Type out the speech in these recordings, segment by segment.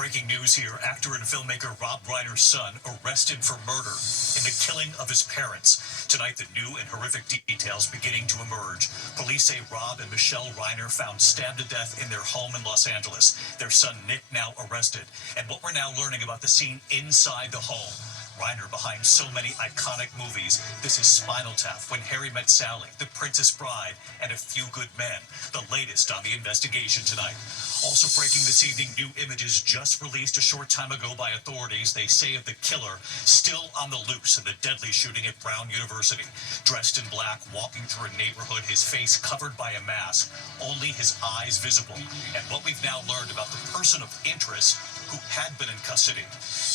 Breaking news here. Actor and filmmaker Rob Reiner's son arrested for murder in the killing of his parents. Tonight, the new and horrific details beginning to emerge. Police say Rob and Michelle Reiner found stabbed to death in their home in Los Angeles. Their son Nick now arrested. And what we're now learning about the scene inside the home. Reiner behind so many iconic movies. This is Spinal Tap, When Harry Met Sally, The Princess Bride, and A Few Good Men. The latest on the investigation tonight. Also breaking this evening, new images just released a short time ago by authorities. They say of the killer still on the loose in the deadly shooting at Brown University. Dressed in black, walking through a neighborhood, his face covered by a mask, only his eyes visible. And what we've now learned about the person of interest who had been in custody.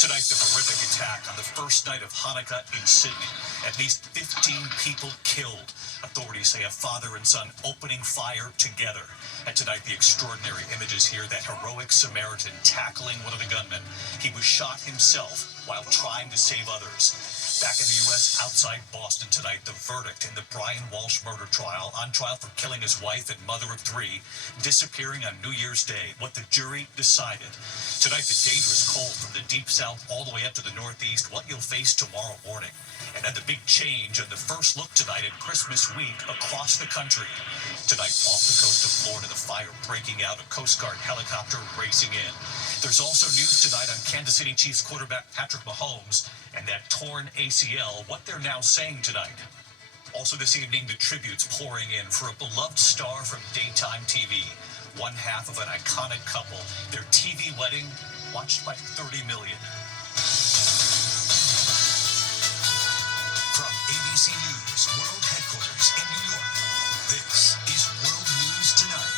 Tonight, the horrific attack on the first night of Hanukkah in Sydney. At least 15 people killed. Authorities say a father and son opening fire together. And tonight, the extraordinary images here, that heroic Samaritan tackling one of the gunmen. He was shot himself while trying to save others. Back in the U.S., outside Boston tonight, the verdict in the Brian Walsh murder trial, on trial for killing his wife and mother of three, disappearing on New Year's Day, what the jury decided. Tonight, the dangerous cold from the deep south all the way up to the northeast, what you'll face tomorrow morning. And then the big change and the first look tonight at Christmas week across the country. Tonight, off the coast of Florida, the fire breaking out, a Coast Guard helicopter racing in. There's also news tonight on Kansas City Chiefs quarterback Patrick Mahomes and that torn ACL, what they're now saying tonight. Also this evening, the tributes pouring in for a beloved star from daytime TV. One half of an iconic couple, their TV wedding watched by 30 million. From ABC News World Headquarters in New York, this is World News Tonight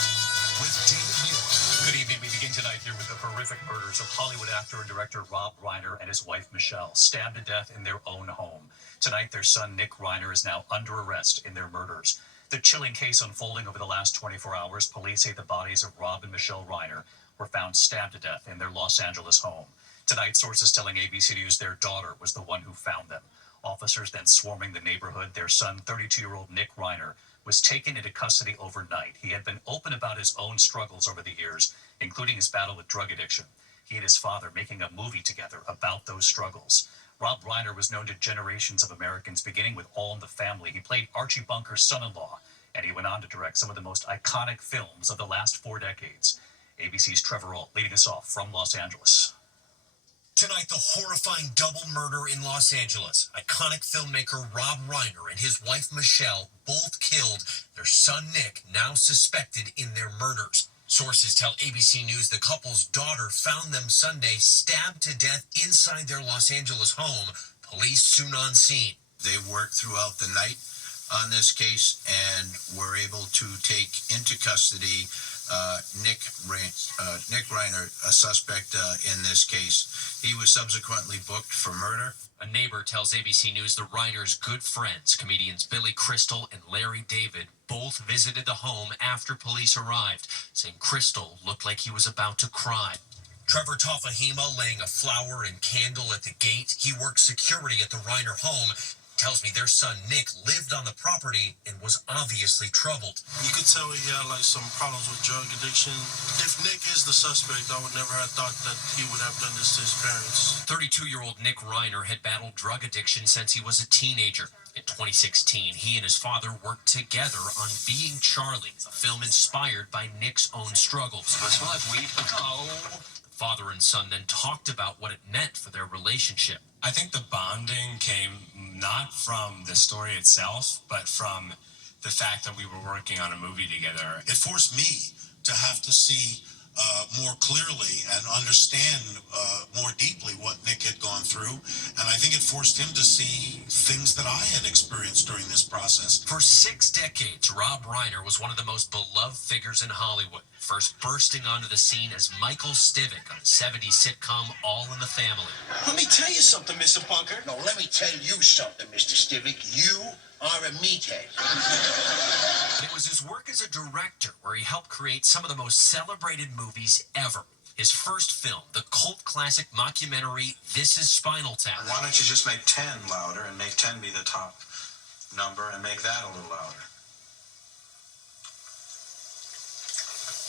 with David Muir. Good evening. We begin tonight here with the horrific murders of Hollywood actor and director Rob Reiner and his wife Michelle, stabbed to death in their own home. Tonight, their son Nick Reiner is now under arrest in their murders. The chilling case unfolding over the last 24 hours, police say the bodies of Rob and Michelle Reiner were found stabbed to death in their Los Angeles home. Tonight, sources telling ABC News their daughter was the one who found them. Officers then swarming the neighborhood. Their son, 32-year-old Nick Reiner, was taken into custody overnight. He had been open about his own struggles over the years, including his battle with drug addiction. He and his father making a movie together about those struggles. Rob Reiner was known to generations of Americans, beginning with All in the Family. He played Archie Bunker's son-in-law, and he went on to direct some of the most iconic films of the last 4 decades. ABC's Trevor Ault leading us off from Los Angeles. Tonight, the horrifying double murder in Los Angeles. Iconic filmmaker Rob Reiner and his wife Michelle both killed. Their son Nick now suspected in their murders. Sources tell ABC News the couple's daughter found them Sunday stabbed to death inside their Los Angeles home. Police soon on scene. They worked throughout the night on this case and were able to take into custody Nick Reiner, a suspect in this case. He was subsequently booked for murder. A neighbor tells ABC News the Reiners' good friends, comedians Billy Crystal and Larry David, both visited the home after police arrived, saying Crystal looked like he was about to cry. Trevor Tafahima laying a flower and candle at the gate. He worked security at the Reiner home. Tells me their son Nick lived on the property and was obviously troubled. You could tell he had some problems with drug addiction. If Nick is the suspect, I would never have thought that he would have done this to his parents. 32-year-old Nick Reiner had battled drug addiction since he was a teenager. In 2016, he and his father worked together on Being Charlie, a film inspired by Nick's own struggles. Father and son then talked about what it meant for their relationship. I think the bonding came not from the story itself, but from the fact that we were working on a movie together. It forced me to have to see more clearly and understand more deeply what Nick had gone through. And I think it forced him to see things that I had experienced during this process. For 6 decades, Rob Reiner was one of the most beloved figures in Hollywood, first bursting onto the scene as Michael Stivic on the 70s sitcom All in the Family. Let me tell you something, Mr. Bunker. No, let me tell you something, Mr. Stivic. You are a meathead. It was his work as a director where he helped create some of the most celebrated movies ever. His first film, the cult classic mockumentary This Is Spinal Tap. Why don't you just make 10 louder and make 10 be the top number and make that a little louder?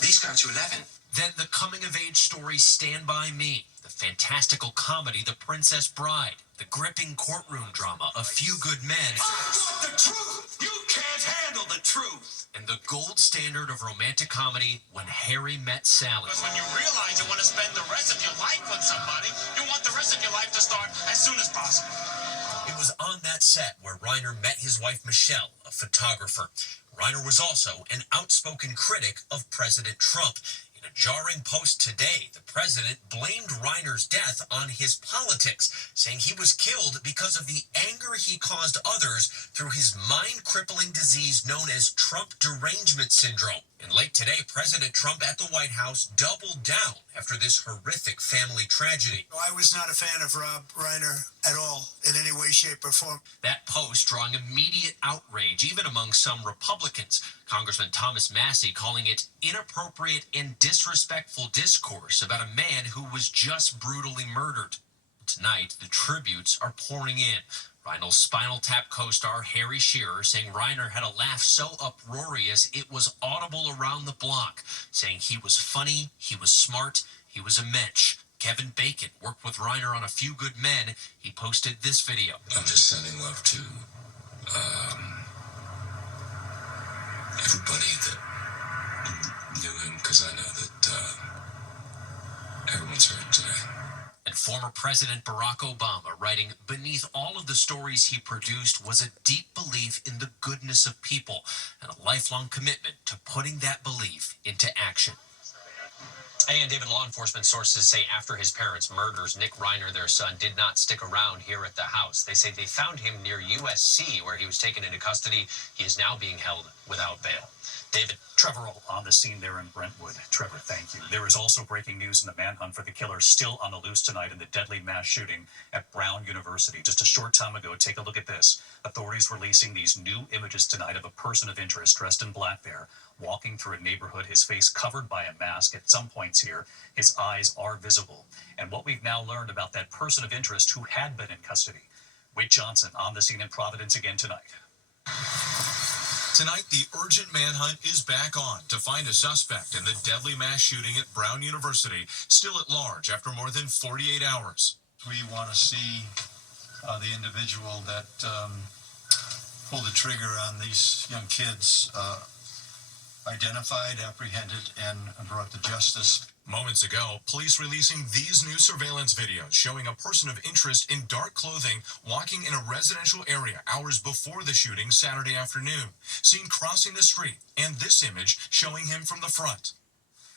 These count to 11. Then the coming-of-age story Stand By Me, the fantastical comedy The Princess Bride, the gripping courtroom drama A Few Good Men, I want the truth. You can't handle the truth. and the gold standard of romantic comedy When Harry Met Sally. When you realize you want to spend the rest of your life with somebody, you want the rest of your life to start as soon as possible. It was on that set where Reiner met his wife Michelle, a photographer. Reiner was also an outspoken critic of President Trump. In a jarring post today, the president blamed Reiner's death on his politics, saying he was killed because of the anger he caused others through his mind-crippling disease known as Trump derangement syndrome. And late today, President Trump at the White House doubled down after this horrific family tragedy. I was not a fan of Rob Reiner at all, in any way, shape, or form. That post drawing immediate outrage, even among some Republicans. Congressman Thomas Massey calling it inappropriate and disrespectful discourse about a man who was just brutally murdered. Tonight, the tributes are pouring in. Reinl's Spinal Tap co-star Harry Shearer saying Reiner had a laugh so uproarious it was audible around the block, saying he was funny, he was smart, he was a mensch. Kevin Bacon worked with Reiner on A Few Good Men. He posted this video. I'm just sending love to everybody that knew him, because I know that everyone's hurt today. And former President Barack Obama writing, beneath all of the stories he produced was a deep belief in the goodness of people and a lifelong commitment to putting that belief into action. And David, law enforcement sources say after his parents' murders, Nick Reiner, their son, did not stick around here at the house. They say they found him near USC, where he was taken into custody. He is now being held without bail. David. Trevor Roll on the scene there in Brentwood. Trevor, thank you. There is also breaking news in the manhunt for the killer still on the loose tonight in the deadly mass shooting at Brown University. Just a short time ago, take a look at this. Authorities releasing these new images tonight of a person of interest dressed in black there, walking through a neighborhood, his face covered by a mask. At some points here, his eyes are visible. And what we've now learned about that person of interest who had been in custody. Wade Johnson on the scene in Providence again tonight. Tonight, the urgent manhunt is back on to find a suspect in the deadly mass shooting at Brown University, still at large after more than 48 hours. We want to see the individual that pulled the trigger on these young kids identified, apprehended, and brought to justice. Moments ago, police releasing these new surveillance videos showing a person of interest in dark clothing walking in a residential area hours before the shooting Saturday afternoon, seen crossing the street, and this image showing him from the front.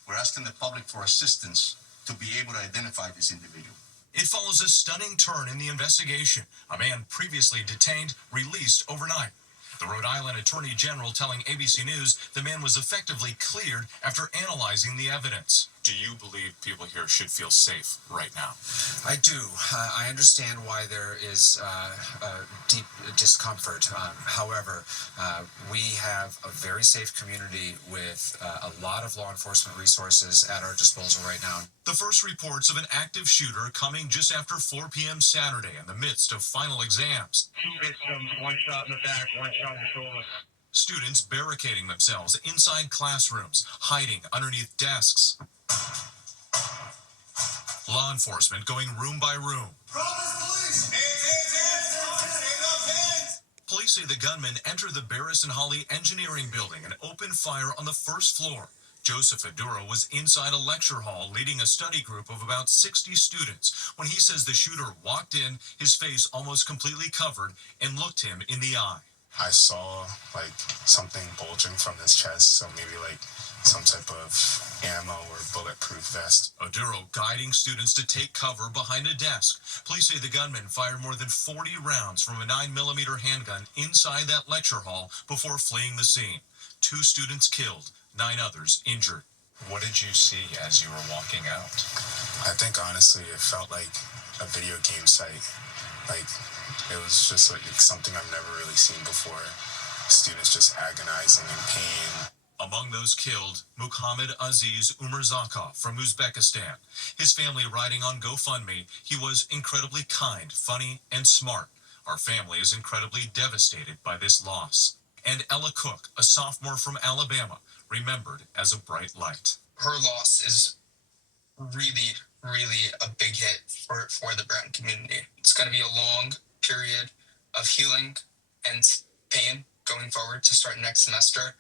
We're asking the public for assistance to be able to identify this individual. It follows a stunning turn in the investigation. A man previously detained, released overnight. The Rhode Island Attorney General telling ABC News the man was effectively cleared after analyzing the evidence. Do you believe people here should feel safe right now? I do. I understand why there is deep discomfort. However, we have a very safe community with a lot of law enforcement resources at our disposal right now. The first reports of an active shooter coming just after 4 p.m. Saturday in the midst of final exams. 2 victims, 1 shot in the back, 1 shot in the shoulder. Students barricading themselves inside classrooms, hiding underneath desks. Law enforcement going room by room. Police say the gunman entered the Barris and Holly Engineering Building and opened fire on the first floor. Joseph Adura was inside a lecture hall leading a study group of about 60 students when he says the shooter walked in, his face almost completely covered, and looked him in the eye. I saw like something bulging from his chest, so maybe like some type of ammo or bulletproof vest. Aduro guiding students to take cover behind a desk. Police say the gunman fired more than 40 rounds from a 9mm handgun inside that lecture hall before fleeing the scene. 2 students killed, 9 others injured. What did you see as you were walking out? I think honestly it felt like a video game site. Like it was just like something I've never really seen before. Students just agonizing in pain. Among those killed, Muhammad Aziz Umarzakov from Uzbekistan. His family writing on GoFundMe, he was incredibly kind, funny, and smart. Our family is incredibly devastated by this loss. And Ella Cook, a sophomore from Alabama, remembered as a bright light. her loss is really, really a big hit for the Brown community. It's going to be a long period of healing and pain going forward to start next semester.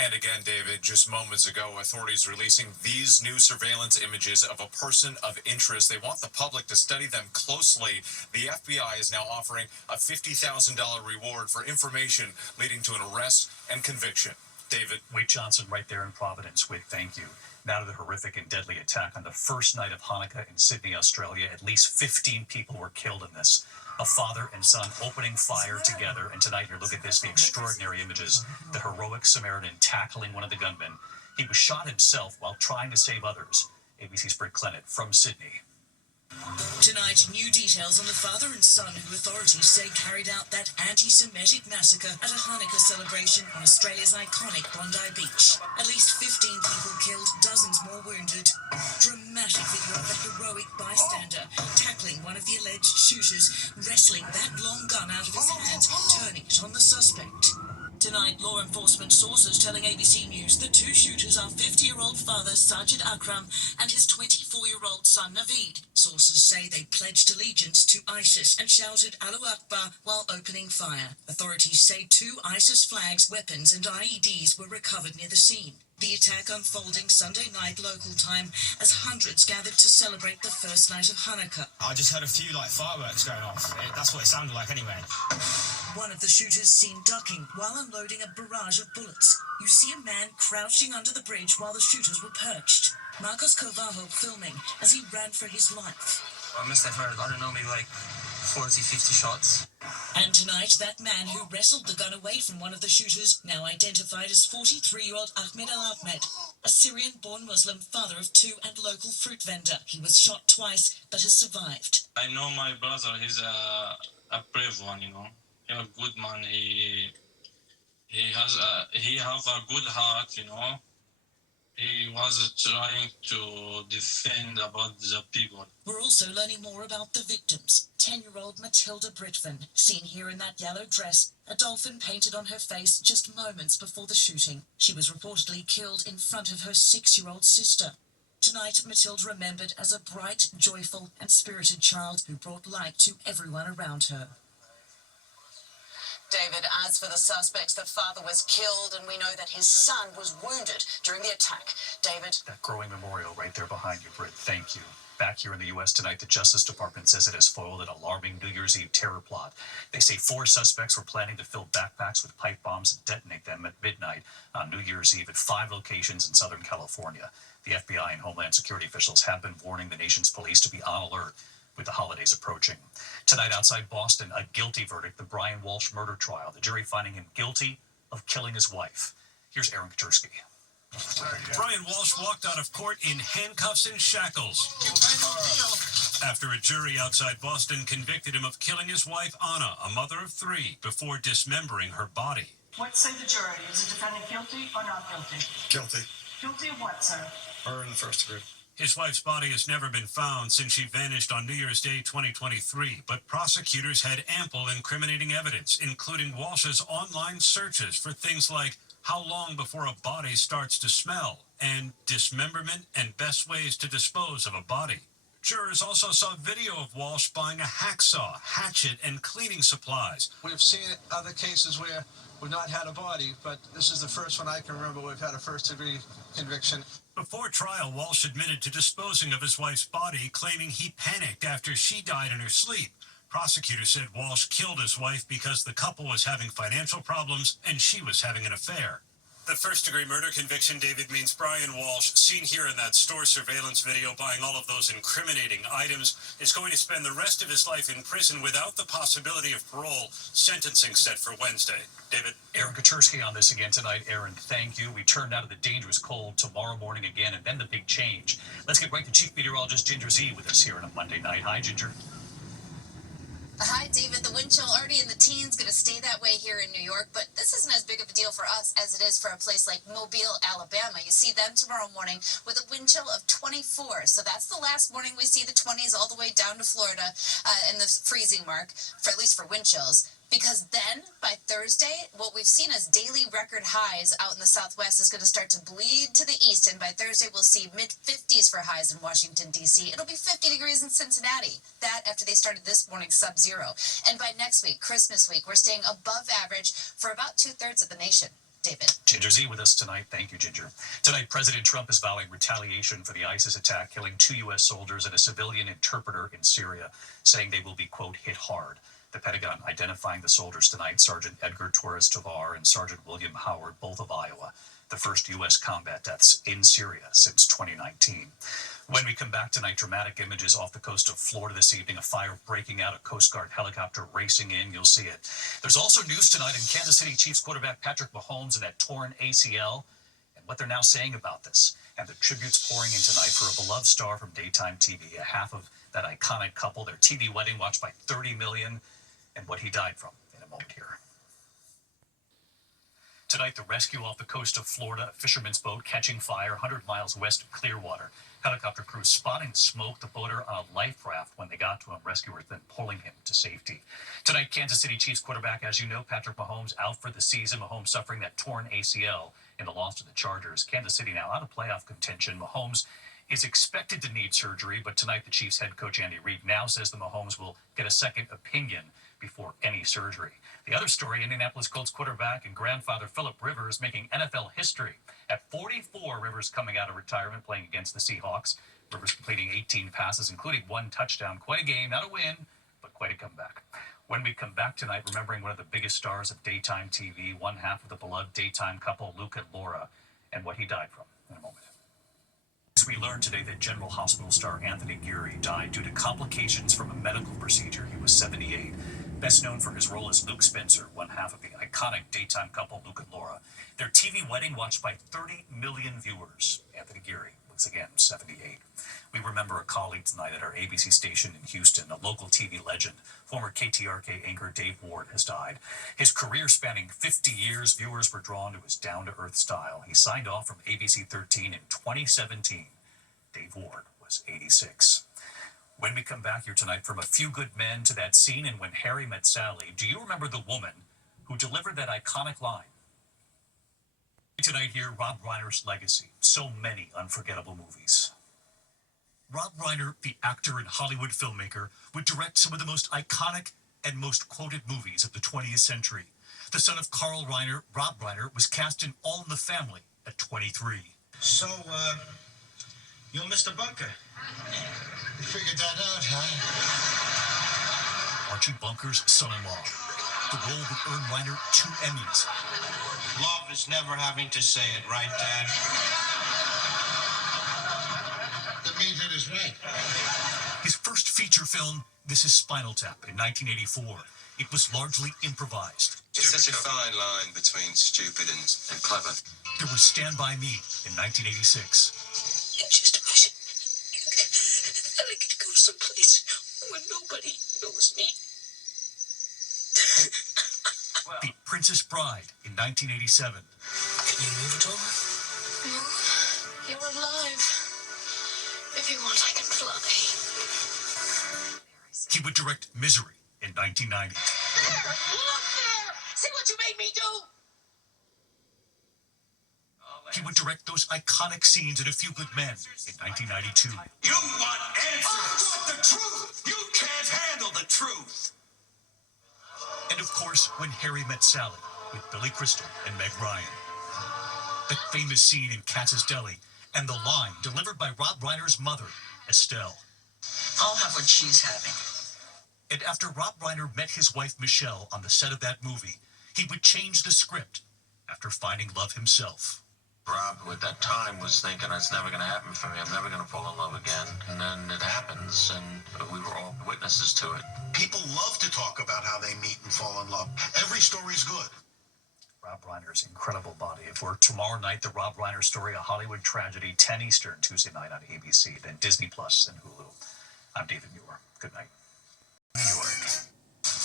And again, David, just moments ago, authorities releasing these new surveillance images of a person of interest. They want the public to study them closely. The FBI is now offering a $50,000 reward for information leading to an arrest and conviction. David. Wade Johnson right there in Providence with thank you. Now to the horrific and deadly attack on the first night of Hanukkah in Sydney, Australia. At least 15 people were killed in this. A father and son opening fire together. And tonight, here, look at this, the extraordinary images. The heroic Samaritan tackling one of the gunmen. He was shot himself while trying to save others. ABC's Britt Clennett from Sydney. Tonight, new details on the father and son who authorities say carried out that anti-Semitic massacre at a Hanukkah celebration on Australia's iconic Bondi Beach. At least 15 people killed, dozens more wounded. Dramatic video of a heroic bystander tackling one of the alleged shooters, wrestling that long gun out of his hands, turning it on the suspect. Tonight, law enforcement sources telling ABC News the two shooters are 50-year-old father Sajid Akram and his 24-year-old son Naveed. Sources say they pledged allegiance to ISIS and shouted Allahu Akbar while opening fire. Authorities say 2 ISIS flags, weapons and IEDs were recovered near the scene. The attack unfolding Sunday night local time as hundreds gathered to celebrate the first night of Hanukkah. I just heard a few fireworks going off. That's what it sounded like anyway. One of the shooters seen ducking while unloading a barrage of bullets. You see a man crouching under the bridge while the shooters were perched. Marcos Carvalho filming as he ran for his life. I must have heard, 40, 50 shots. And tonight, that man who wrestled the gun away from one of the shooters, now identified as 43-year-old Ahmed Al-Ahmed, a Syrian-born Muslim, father of 2 and local fruit vendor. He was shot twice, but has survived. I know my brother, he's a brave one, He's a good man. He have a good heart, He was trying to defend about the people. We're also learning more about the victims. 10-year-old Matilda Britvan, seen here in that yellow dress, a dolphin painted on her face just moments before the shooting. She was reportedly killed in front of her 6-year-old sister. Tonight, Matilda remembered as a bright, joyful and spirited child who brought light to everyone around her. David, as for the suspects, the father was killed and we know that his son was wounded during the attack. David? That growing memorial right there behind you, Britt. Thank you. Back here in the U.S. tonight, the Justice Department says it has foiled an alarming New Year's Eve terror plot. They say 4 suspects were planning to fill backpacks with pipe bombs and detonate them at midnight on New Year's Eve at 5 locations in Southern California. The FBI and Homeland Security officials have been warning the nation's police to be on alert with the holidays approaching. Tonight outside Boston, a guilty verdict, the Brian Walsh murder trial. The jury finding him guilty of killing his wife. Here's Aaron Katursky. Brian Walsh walked out of court in handcuffs and shackles after a jury outside Boston convicted him of killing his wife, Anna, a mother of 3, before dismembering her body. What say the jury? Is the defendant guilty or not guilty? Guilty. Guilty of what, sir? Murder in the first degree. His wife's body has never been found since she vanished on New Year's Day 2023, but prosecutors had ample incriminating evidence, including Walsh's online searches for things like how long before a body starts to smell, and dismemberment and best ways to dispose of a body. Jurors also saw video of Walsh buying a hacksaw, hatchet, and cleaning supplies. We've seen other cases where we've not had a body, but this is the first one I can remember we've had a first-degree conviction. Before trial, Walsh admitted to disposing of his wife's body, claiming he panicked after she died in her sleep. Prosecutors said Walsh killed his wife because the couple was having financial problems and she was having an affair. The first-degree murder conviction, David, means Brian Walsh, seen here in that store surveillance video buying all of those incriminating items, is going to spend the rest of his life in prison without the possibility of parole, sentencing set for Wednesday. David? Aaron Katursky on this again tonight. Aaron, thank you. We turn now to the dangerous cold tomorrow morning again, and then the big change. Let's get right to Chief Meteorologist Ginger Z with us here on a Monday night. Hi, Ginger. Hi, David. The wind chill already in the teens, going to stay that way here in New York, but this isn't as big of a deal for us as it is for a place like Mobile, Alabama. You see them tomorrow morning with a wind chill of 24. So that's the last morning we see the 20s all the way down to Florida in the freezing mark, for at least for wind chills. Because then, by Thursday, what we've seen as daily record highs out in the Southwest is going to start to bleed to the east. And by Thursday, we'll see mid-50s for highs in Washington, D.C. It'll be 50 degrees in Cincinnati. That after they started this morning sub-zero. And by next week, Christmas week, we're staying above average for about 2/3 of the nation. David. Ginger Z with us tonight. Thank you, Ginger. Tonight, President Trump is vowing retaliation for the ISIS attack, killing 2 U.S. soldiers and a civilian interpreter in Syria, saying they will be, quote, hit hard. The Pentagon identifying the soldiers tonight, Sergeant Edgar Torres Tovar and Sergeant William Howard, both of Iowa, the first U.S. combat deaths in Syria since 2019. When we come back tonight, dramatic images off the coast of Florida this evening, a fire breaking out, a Coast Guard helicopter racing in. You'll see it. There's also news tonight in Kansas City Chiefs quarterback Patrick Mahomes and that torn ACL and what they're now saying about this. And the tributes pouring in tonight for a beloved star from daytime TV, a half of that iconic couple, their TV wedding watched by 30 million, and what he died from in a moment here. Tonight, the rescue off the coast of Florida, a fisherman's boat catching fire 100 miles west of Clearwater. Helicopter crew spotting smoke, the boater on a life raft when they got to him. Rescuers then pulling him to safety. Tonight, Kansas City Chiefs quarterback, as you know, Patrick Mahomes out for the season. Mahomes suffering that torn ACL in the loss to the Chargers. Kansas City now out of playoff contention. Mahomes is expected to need surgery, but tonight the Chiefs head coach Andy Reid now says that Mahomes will get a second opinion before any surgery. The other story, Indianapolis Colts quarterback and grandfather Philip Rivers making NFL history. At 44, Rivers coming out of retirement playing against the Seahawks. Rivers completing 18 passes, including 1 touchdown. Quite a game, not a win, but quite a comeback. When we come back tonight, remembering one of the biggest stars of daytime TV, one half of the beloved daytime couple, Luke and Laura, and what he died from in a moment. We learned today that General Hospital star Anthony Geary died due to complications from a medical procedure. He was 78. Best known for his role as Luke Spencer, one half of the iconic daytime couple, Luke and Laura. Their TV wedding watched by 30 million viewers. Anthony Geary was again 78. We remember a colleague tonight at our ABC station in Houston, a local TV legend. Former KTRK anchor Dave Ward has died. His career spanning 50 years, viewers were drawn to his down-to-earth style. He signed off from ABC 13 in 2017. Dave Ward was 86. When we come back here tonight, from A Few Good Men to that scene in When Harry Met Sally, do you remember the woman who delivered that iconic line? Tonight here, Rob Reiner's legacy. So many unforgettable movies. Rob Reiner, the actor and Hollywood filmmaker, would direct some of the most iconic and most quoted movies of the 20th century. The son of Carl Reiner, Rob Reiner, was cast in All in the Family at 23. So, you're Mr. Bunker. You figured that out, huh? Archie Bunker's son-in-law. The role would earn Reiner 2 Emmys. Love is never having to say it, right, Dad? The meathead is right. His first feature film, This Is Spinal Tap, in 1984. It was largely improvised. It's such a fine line between stupid and clever. There was Stand By Me in 1986. I just wish that I could go someplace where nobody knows me. The Princess Bride in 1987. Can you move at all? No, you're alive. If you want, I can fly. He would direct Misery in 1990. Look there! See what you made me do? He would direct those iconic scenes in A Few Good Men in 1992. You want answers! I want the truth! You can't handle the truth! And of course, When Harry Met Sally with Billy Crystal and Meg Ryan. That famous scene in Katz's Deli and the line delivered by Rob Reiner's mother, Estelle. I'll have what she's having. And after Rob Reiner met his wife Michelle on the set of that movie, he would change the script after finding love himself. Rob, at that time, was thinking it's never going to happen for me. I'm never going to fall in love again. And then it happens, and we were all witnesses to it. People love to talk about how they meet and fall in love. Every story's good. Rob Reiner's incredible body of work. Tomorrow night, the Rob Reiner story, a Hollywood tragedy, 10 Eastern, Tuesday night on ABC, then Disney Plus and Hulu. I'm David Muir. Good night. New York.